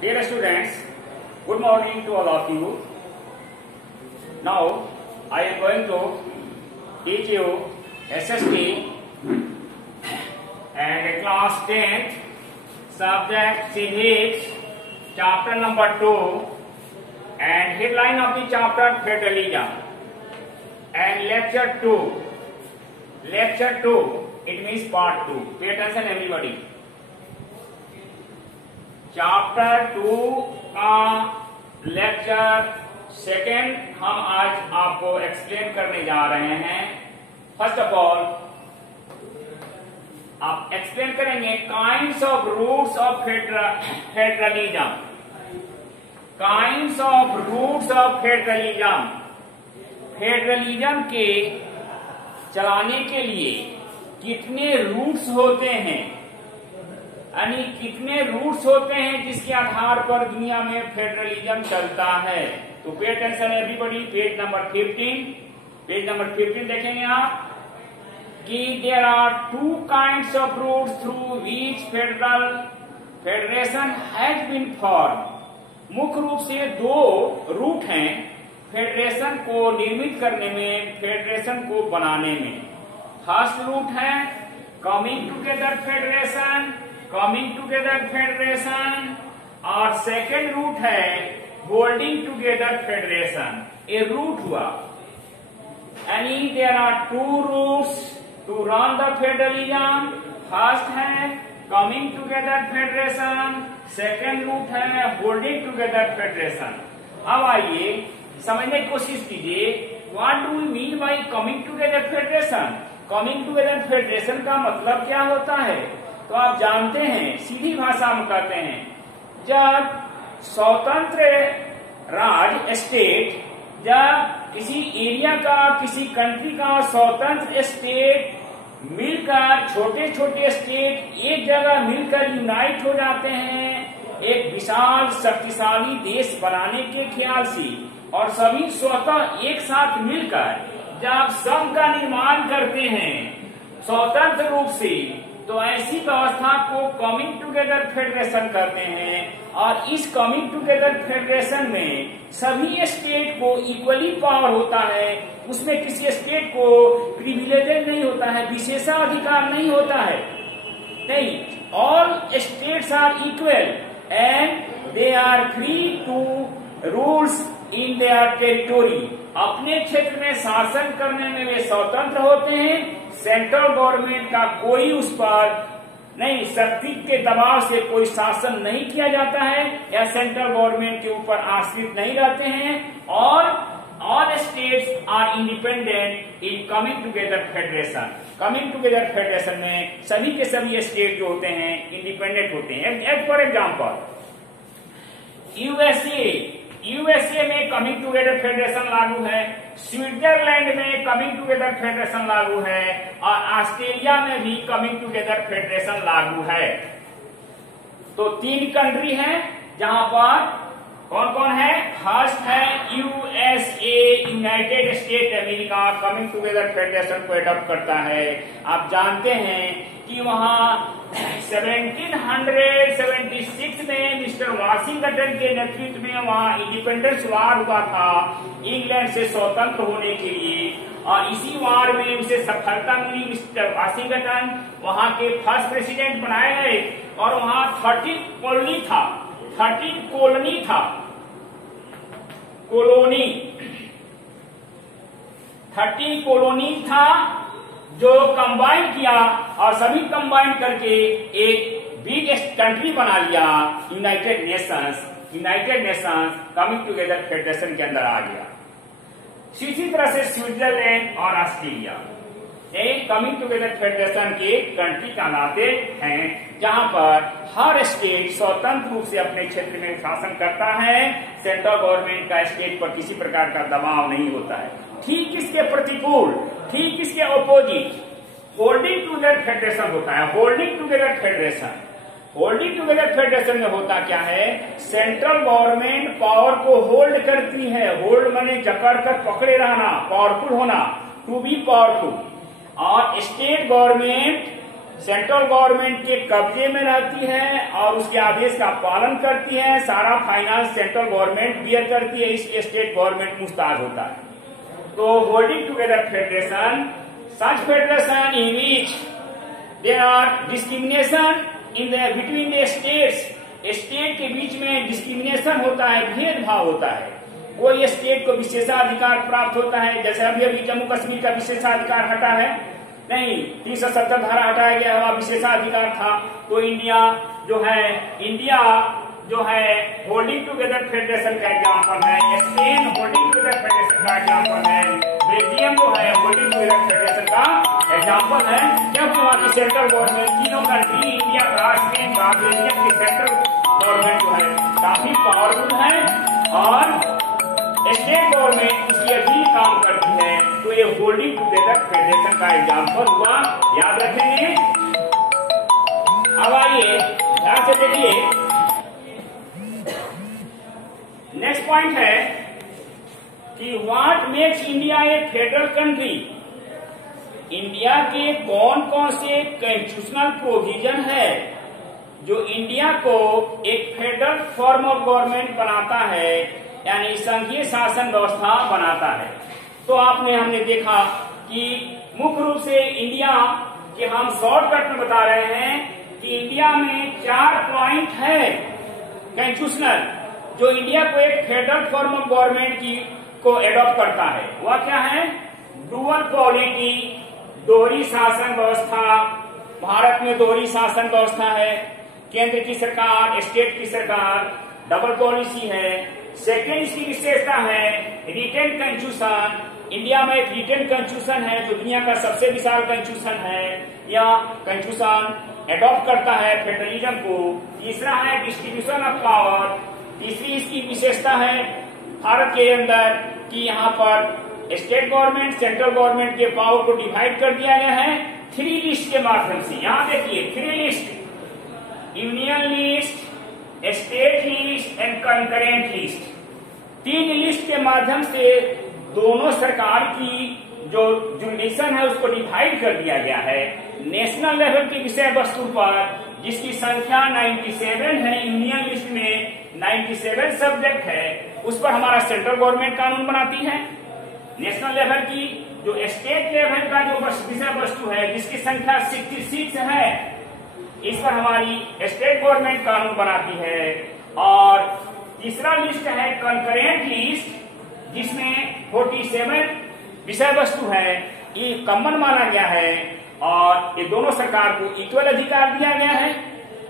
Dear students, good morning to all of you. Now I am going to teach you SST and class 10 subject civics chapter number 2 and headline of the chapter federalism and lecture 2. Lecture 2 it means part 2. Pay attention everybody. Chapter 2 का lecture second हम आज आपको explain करने जा रहे हैं. First of all आप explain करेंगे kinds of routes of federalism. Kinds of routes of federalism. Federalism के चलाने के लिए कितने रूट्स होते हैं, यानी कितने रूट्स होते हैं जिसके आधार पर दुनिया में फेडरलिज्म चलता है. तो pay attention everybody. Page number 15. Page number 15 देखेंगे आप कि there are two kinds of routes through which federation has been form. मुख्य रूप से दो रूट हैं फेडरेशन को निर्मित करने में, फेडरेशन को बनाने में. फर्स्ट रूट है coming together federation, coming together federation, और सेकेंड रूट है होल्डिंग टुगेदर फेडरेशन. ये रूट हुआ, यानी there are two routes to run the federalism. First है coming together federation, second route है होल्डिंग टुगेदर फेडरेशन. अब आइए समझने की कोशिश कीजिए what do we mean by coming together federation. Coming together federation का मतलब क्या होता है? तो आप जानते हैं, सीधी भाषा में कहते हैं, जब स्वतंत्र राज्य स्टेट, जब किसी एरिया का, किसी कंट्री का स्वतंत्र स्टेट मिलकर, छोटे छोटे स्टेट एक जगह मिलकर यूनाइट हो जाते हैं एक विशाल शक्तिशाली देश बनाने के ख्याल से, और सभी स्वतः एक साथ मिलकर जब संघ का निर्माण करते हैं स्वतंत्र रूप से, तो ऐसी व्यवस्था को कमिंग टुगेदर फेडरेशन कहते हैं. और इस कमिंग टुगेदर फेडरेशन में सभी स्टेट को इक्वली पावर होता है. उसमें किसी स्टेट को प्रिविलेज नहीं होता है, विशेषाधिकार नहीं होता है. नहीं, all states are equal and they are free to rules in their territory. अपने क्षेत्र में शासन करने में वे स्वतंत्र होते हैं. सेंट्रल गवर्नमेंट का कोई उस पर नहीं, शक्ति के दबाव से कोई शासन नहीं किया जाता है या सेंट्रल गवर्नमेंट के ऊपर आश्रित नहीं रहते हैं. और all states are independent in coming together federation. Coming together federation में सभी के सभी स्टेट जो होते हैं इंडिपेंडेंट होते हैं. एज फॉर एग्जाम्पल यूएसए में कमिंग टुगेदर फेडरेशन लागू है, स्विट्जरलैंड में कमिंग टुगेदर फेडरेशन लागू है, और ऑस्ट्रेलिया में भी कमिंग टुगेदर फेडरेशन लागू है. तो 3 कंट्री हैं जहां पर कौन कौन है. फर्स्ट है USA, United state America, coming together federation को एडॉप्ट करता है. आप जानते हैं कि वहां 1776 में मिस्टर वाशिंगटन के नेतृत्व में वहां इंडिपेंडेंस वार हुआ था इंग्लैंड से स्वतंत्र होने के लिए, और इसी वार में उसे सफलता मिली. मिस्टर वाशिंगटन वहां के फर्स्ट प्रेसिडेंट बनाए गए, और वहां 13 कॉलोनी था. 13 कॉलोनी था, कॉलोनी 13 कॉलोनी था जो कंबाइन किया, और सभी कंबाइन करके एक बिग कंट्री बना लिया, United Nations. United Nations coming together federation के अंदर आ गया. इसी तरह से स्विट्जरलैंड और ऑस्ट्रेलिया कमिंग टुगेदर फेडरेशन के कंट्री कहलाते हैं, जहां पर हर स्टेट स्वतंत्र रूप से अपने क्षेत्र में शासन करता है. सेंट्रल गवर्नमेंट का स्टेट पर किसी प्रकार का दबाव नहीं होता है. ठीक इसके प्रतिकूल, ठीक इसके ऑपोजिट होल्डिंग टुगेदर फेडरेशन होता है. Holding together federation, holding together federation में होता क्या है, सेंट्रल गवर्नमेंट पावर को होल्ड करती है. होल्ड माने जकड़ कर पकड़े रहना, पावरफुल होना, टू बी पावरफुल. और स्टेट गवर्नमेंट सेंट्रल गवर्नमेंट के कब्जे में रहती है और उसके आदेश का पालन करती है। सारा फाइनेंस सेंट्रल गवर्नमेंट बियर करती है, इसलिए स्टेट गवर्नमेंट मुस्ताद होता है। तो holding together federation, such federation in which there are discrimination in the between the states, state के बीच में डिस्क्रिमिनेशन होता है, भेदभाव होता है। कोई स्टेट को विशेषाधिकार प्राप्त होता है, जैसे अभी अभी जम्मू कश्मीर का विशेषाधिकार हटा है, नहीं 370 धारा हटाया गया हुआ विशेषाधिकार था। तो इंडिया जो है होल्डिंग टुगेदर फेडरेशन का एग्जाम्पल है, स्पेन होल्डिंग टुगेदर फेडरेशन का एग्जाम्पल है, बेल्जियम जो है होल्डिंग टुगेदर फेडरेशन का एग्जाम्पल है। क्योंकि वहां की सेंट्रल गवर्नमेंट, तीनों कंट्री इंडिया का, स्पेन का, बेल्जियम की सेंट्रल गवर्नमेंट जो है काफी पावरफुल है और स्टेट गवर्नमेंट उसके अधीन काम करती है। तो ये होल्डिंग टुगेदर फेडरेशन का एग्जाम्पल हुआ, याद रखेंगे। अब आइए ध्यान से देखिए, नेक्स्ट पॉइंट है कि what makes India A federal country. India के कौन कौन से कॉन्स्टिट्यूशनल प्रोविजन है जो इंडिया को एक फेडरल फॉर्म ऑफ गवर्नमेंट बनाता है, यानी संघीय शासन व्यवस्था बनाता है। तो हमने देखा कि मुख्य रूप से इंडिया के हम शॉर्टकट में बता रहे हैं कि इंडिया में 4 पॉइंट है कॉन्स्टिट्यूशनल जो इंडिया को एक फेडरल फॉर्म ऑफ गवर्नमेंट को एडॉप्ट करता है। वह क्या है? डुअल पॉलिटी, दोहरी शासन व्यवस्था। भारत में दोहरी शासन व्यवस्था है, केंद्र की सरकार, स्टेट की सरकार, डबल पॉलिसी है। सेकेंड इसकी विशेषता है रिटेन कॉन्स्टिट्यूशन। इंडिया में एक रिटेन कॉन्स्टिट्यूशन है जो दुनिया का सबसे विशाल कॉन्स्टिट्यूशन है। यह कॉन्स्टिट्यूशन एडॉप्ट करता है फेडरलिज्म को। तीसरा है डिस्ट्रीब्यूशन ऑफ पावर। तीसरी इसकी विशेषता है भारत के अंदर कि यहाँ पर स्टेट गवर्नमेंट, सेंट्रल गवर्नमेंट के पावर को डिवाइड कर दिया गया है 3 लिस्ट के माध्यम से। यहाँ देखिए 3 list, union list, state list and concurrent list. 3 list के माध्यम से दोनों सरकार की जो जुडिशन है उसको डिवाइड कर दिया गया है नेशनल लेवल की विषय वस्तु पर, जिसकी संख्या 97 है। यूनियन लिस्ट में 97 सब्जेक्ट है, उस पर हमारा सेंट्रल गवर्नमेंट कानून बनाती है। नेशनल लेवल की जो स्टेट लेवल का जो विषय वस्तु है जिसकी संख्या 66 है, इस पर हमारी स्टेट गवर्नमेंट कानून बनाती है। और तीसरा लिस्ट है कंकरेंट लिस्ट, जिसमें 47 विषय वस्तु है। ये कॉमन माना गया है और ये दोनों सरकार को इक्वल अधिकार दिया गया है,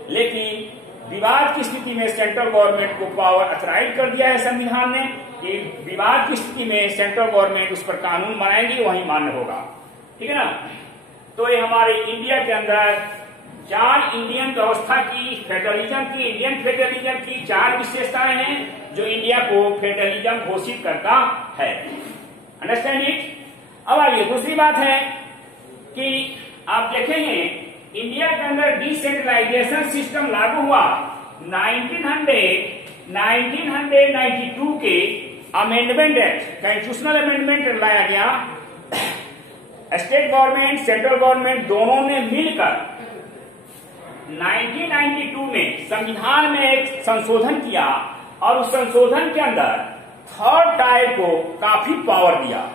लेकिन विवाद की स्थिति में सेंट्रल गवर्नमेंट को पावर अथराइज कर दिया है संविधान ने कि विवाद की स्थिति में सेंट्रल गवर्नमेंट उस पर कानून बनाएगी, वही मान्य होगा। ठीक है ना। तो ये हमारे इंडिया के अंदर 4 इंडियन व्यवस्था की, फेडरलिज्म की, इंडियन फेडरलिज्म की 4 विशेषताएं हैं जो इंडिया को फेडरलिज्म घोषित करता है। Understand it. अब आइए दूसरी बात है कि आप देखेंगे इंडिया के अंदर डिसेंट्रलाइजेशन सिस्टम लागू हुआ 1992 के अमेंडमेंट एक्ट, कॉन्स्टिट्यूशनल अमेंडमेंट लाया गया। स्टेट गवर्नमेंट, सेंट्रल गवर्नमेंट दोनों ने मिलकर 1992 में संविधान में एक संशोधन किया और उस संशोधन के अंदर 3rd टायर को काफी पावर दिया,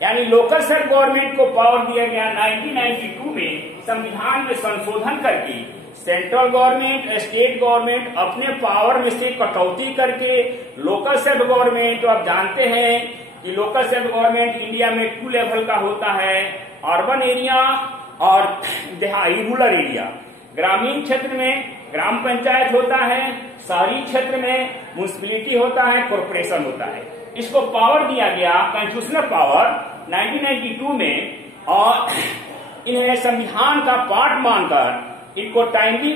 यानी लोकल सेल्फ गवर्नमेंट को पावर दिया गया 1992 में संविधान में संशोधन करके। सेंट्रल गवर्नमेंट, स्टेट गवर्नमेंट अपने पावर में से कटौती करके लोकल सेल्फ गवर्नमेंट, तो आप जानते हैं कि लोकल सेल्फ गवर्नमेंट इंडिया में 2 लेवल का होता है, अर्बन एरिया और रूरल एरिया। ग्रामीण क्षेत्र में ग्राम पंचायत होता है, शहरी क्षेत्र में म्युनिसिपैलिटी होता है, कॉर्पोरेशन होता है। इसको पावर दिया गया कॉन्स्टिट्यूशनल पावर 1992 में, और इन्हें संविधान का पार्ट मानकर इनको टाइमली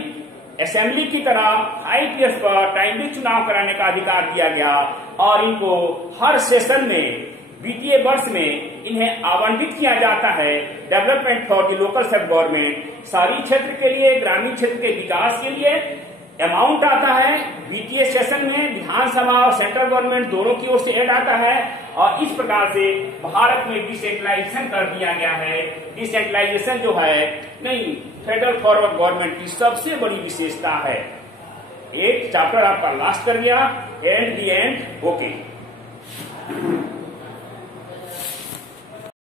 असेंबली की तरह 5 ईयर्स पर टाइमली चुनाव कराने का अधिकार दिया गया और इनको हर सेशन में, वित्तीय वर्ष में इन्हें आवंटित किया जाता है development for the local self government. शहरी क्षेत्र के लिए, ग्रामीण क्षेत्र के विकास के लिए अमाउंट आता है वित्तीय सेशन में विधानसभा और सेंट्रल गवर्नमेंट दोनों की ओर से एड आता है और इस प्रकार से भारत में डिसेंट्रलाइजेशन कर दिया गया है। डिसेंट्रलाइजेशन जो है नहीं फेडरल फॉरवर्ड गवर्नमेंट की सबसे बड़ी विशेषता है। एक चैप्टर आपका लास्ट कर गया, एंड द एंड ओके।